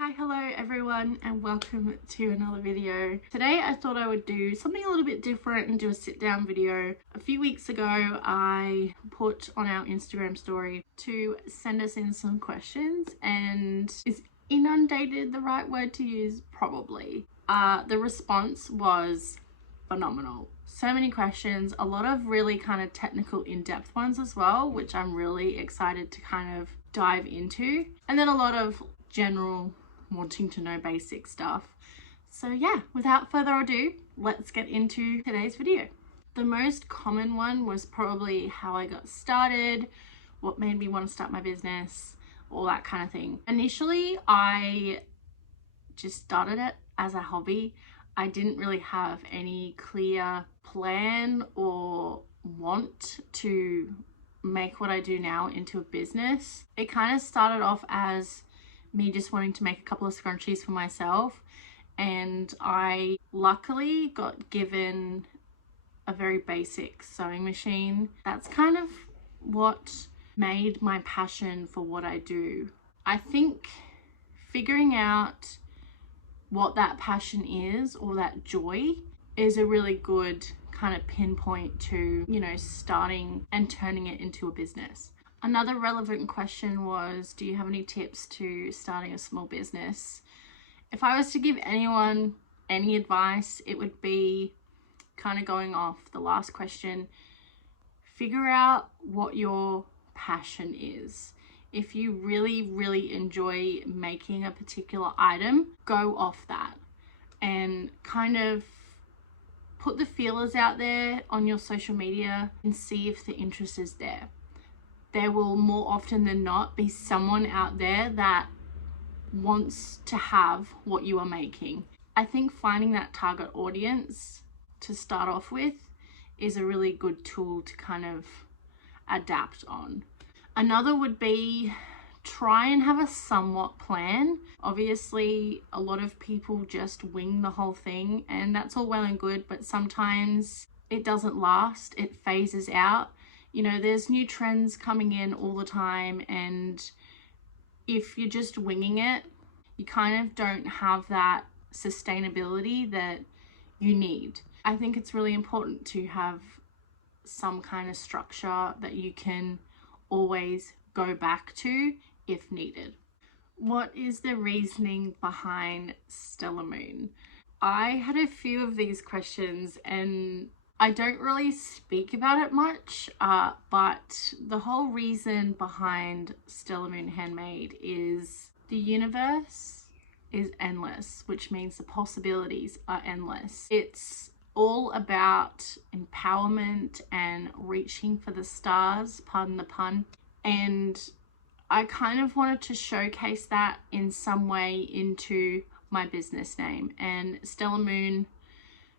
Hi, hello everyone, and welcome to another video. Today I thought I would do something a little bit different and do a sit down video. A few weeks ago I put on our Instagram story to send us in some questions, and is inundated the right word to use? Probably. The response was phenomenal. So many questions, a lot of really kind of technical in-depth ones as well, which I'm really excited to kind of dive into, and then a lot of general wanting to know basic stuff. So yeah, without further ado, let's get into today's video. The most common one was probably how I got started, what made me want to start my business, all that kind of thing. Initially, I just started it as a hobby. I didn't really have any clear plan or want to make what I do now into a business. It kind of started off as me just wanting to make a couple of scrunchies for myself, and I luckily got given a very basic sewing machine. That's kind of what made my passion for what I do. I think figuring out what that passion is, or that joy, is a really good kind of pinpoint to, starting and turning it into a business. Another relevant question was, do you have any tips to starting a small business? If I was to give anyone any advice, it would be kind of going off the last question. Figure out what your passion is. If you really enjoy making a particular item, go off that and kind of put the feelers out there on your social media and see if the interest is there. There will more often than not be someone out there that wants to have what you are making. I think finding that target audience to start off with is a really good tool to kind of adapt on. Another would be try and have a somewhat plan. Obviously, a lot of people just wing the whole thing, and that's all well and good, but sometimes it doesn't last, it phases out. There's new trends coming in all the time, and if you're just winging it, you kind of don't have that sustainability that you need. I think it's really important to have some kind of structure that you can always go back to if needed. What is the reasoning behind Stellar Moon? I had a few of these questions, and I don't really speak about it much, but the whole reason behind Stellar Moon Handmade is the universe is endless, which means the possibilities are endless. It's all about empowerment and reaching for the stars, pardon the pun, and I kind of wanted to showcase that in some way into my business name, and Stellar Moon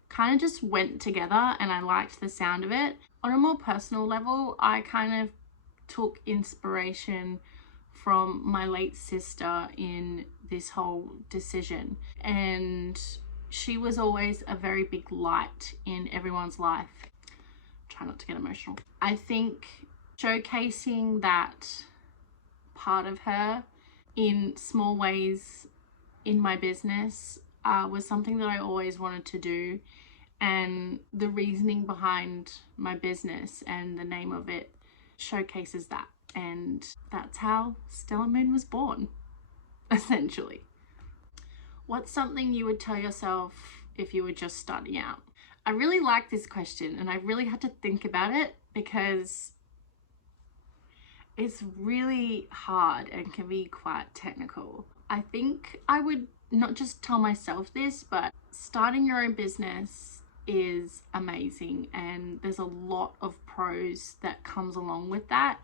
kind of just went together and I liked the sound of it. On a more personal level, I kind of took inspiration from my late sister in this whole decision, and she was always a very big light in everyone's life. Try not to get emotional. I think showcasing that part of her in small ways in my business was something that I always wanted to do, and the reasoning behind my business and the name of it showcases that, and that's how Stellar Moon was born, essentially. What's something you would tell yourself if you were just starting out? I really like this question, and I really had to think about it because it's really hard and can be quite technical. I think I would not just tell myself this, but starting your own business is amazing, and there's a lot of pros that comes along with that.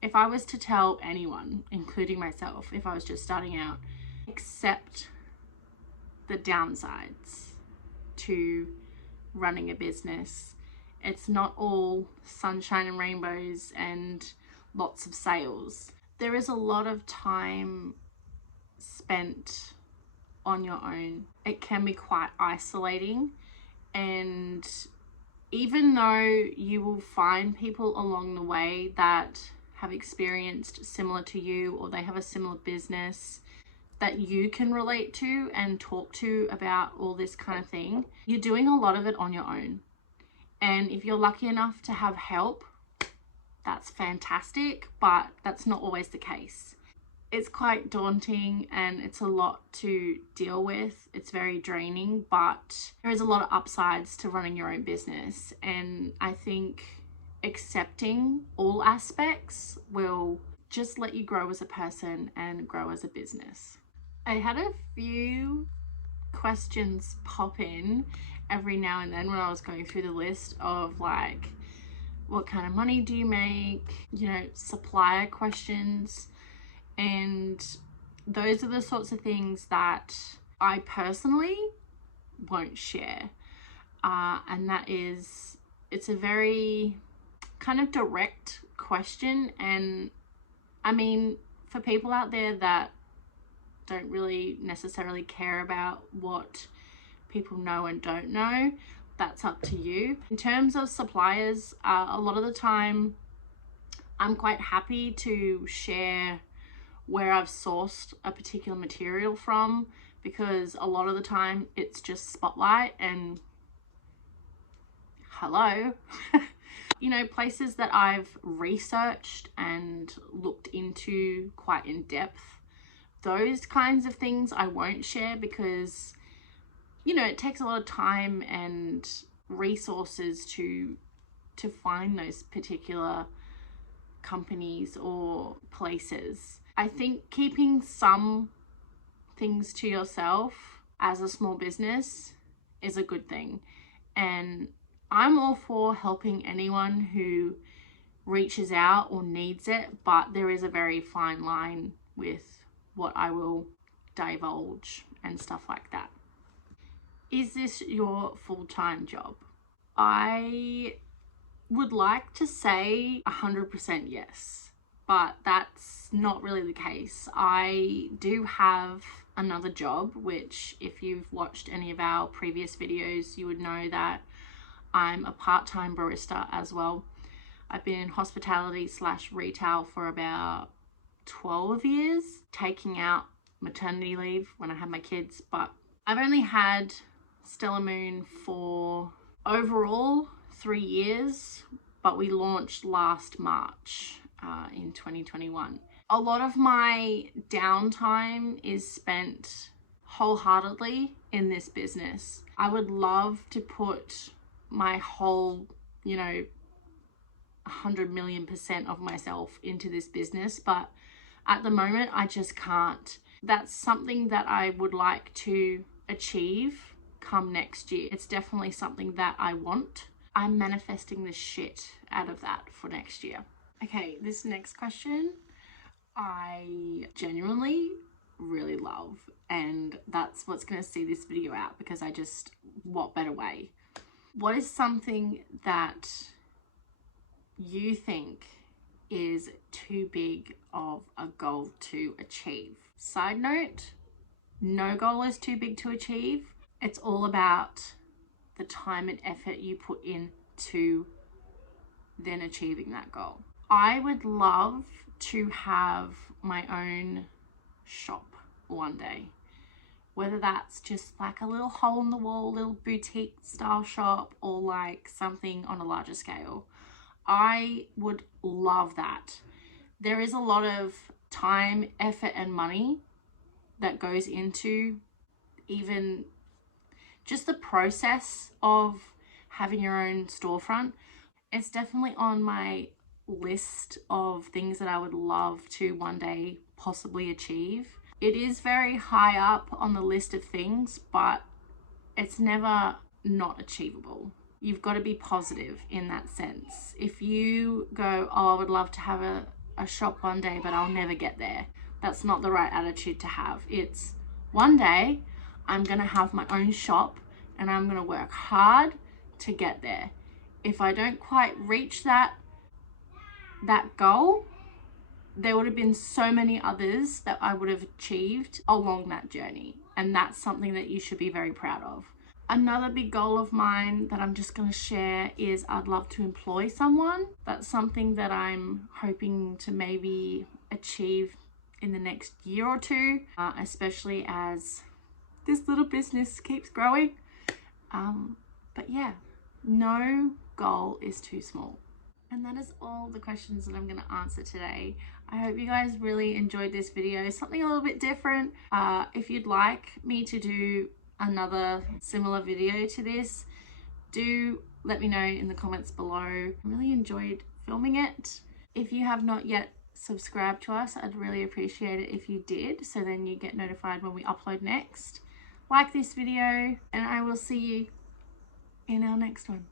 If I was to tell anyone, including myself, if I was just starting out, accept the downsides to running a business. It's not all sunshine and rainbows and lots of sales. There is a lot of time spent on your own. It can be quite isolating, and even though you will find people along the way that have experienced similar to you, or they have a similar business, that you can relate to and talk to about all this kind of thing, you're doing a lot of it on your own. And if you're lucky enough to have help, that's fantastic, but that's not always the case. It's quite daunting and it's a lot to deal with. It's very draining, but there is a lot of upsides to running your own business. And I think accepting all aspects will just let you grow as a person and grow as a business. I had a few questions pop in every now and then when I was going through the list of like, what kind of money do you make? You know, supplier questions. And those are the sorts of things that I personally won't share. And that is, it's a very kind of direct question. And I mean, for people out there that don't really necessarily care about what people know and don't know, that's up to you. In terms of suppliers, a lot of the time I'm quite happy to share where I've sourced a particular material from, because a lot of the time it's just Spotlight and hello. You know, places that I've researched and looked into quite in depth, those kinds of things I won't share because, you know, it takes a lot of time and resources to find those particular companies or places. I think keeping some things to yourself as a small business is a good thing. And I'm all for helping anyone who reaches out or needs it, but there is a very fine line with what I will divulge and stuff like that. Is this your full-time job? I would like to say 100% yes, but that's not really the case. I do have another job, which if you've watched any of our previous videos, you would know that I'm a part-time barista as well. I've been in hospitality / retail for about 12 years, taking out maternity leave when I had my kids, but I've only had Stellar Moon for overall 3 years, but we launched last March in 2021. A lot of my downtime is spent wholeheartedly in this business. I would love to put my whole, 100 million% of myself into this business, but at the moment I just can't. That's something that I would like to achieve come next year. It's definitely something that I want. I'm manifesting the shit out of that for next year. Okay, this next question I genuinely really love, and that's what's going to see this video out, because what better way? What is something that you think is too big of a goal to achieve? Side note, no goal is too big to achieve. It's all about the time and effort you put into then achieving that goal. I would love to have my own shop one day, whether that's just like a little hole in the wall, little boutique style shop, or like something on a larger scale. I would love that. There is a lot of time, effort, and money that goes into even just the process of having your own storefront. It's definitely on my list of things that I would love to one day possibly achieve. It is very high up on the list of things, but it's never not achievable. You've got to be positive in that sense. If you go, oh, I would love to have a shop one day, but I'll never get there, that's not the right attitude to have. It's one day I'm going to have my own shop and I'm going to work hard to get there. If I don't quite reach that goal, there would have been so many others that I would have achieved along that journey. And that's something that you should be very proud of. Another big goal of mine that I'm just going to share is I'd love to employ someone. That's something that I'm hoping to maybe achieve in the next year or two, especially as this little business keeps growing. But yeah, no goal is too small. And that is all the questions that I'm going to answer today. I hope you guys really enjoyed this video, something a little bit different. If you'd like me to do another similar video to this, do let me know in the comments below. I really enjoyed filming it. If you have not yet subscribed to us, I'd really appreciate it if you did, so then you get notified when we upload next. Like this video, and I will see you in our next one.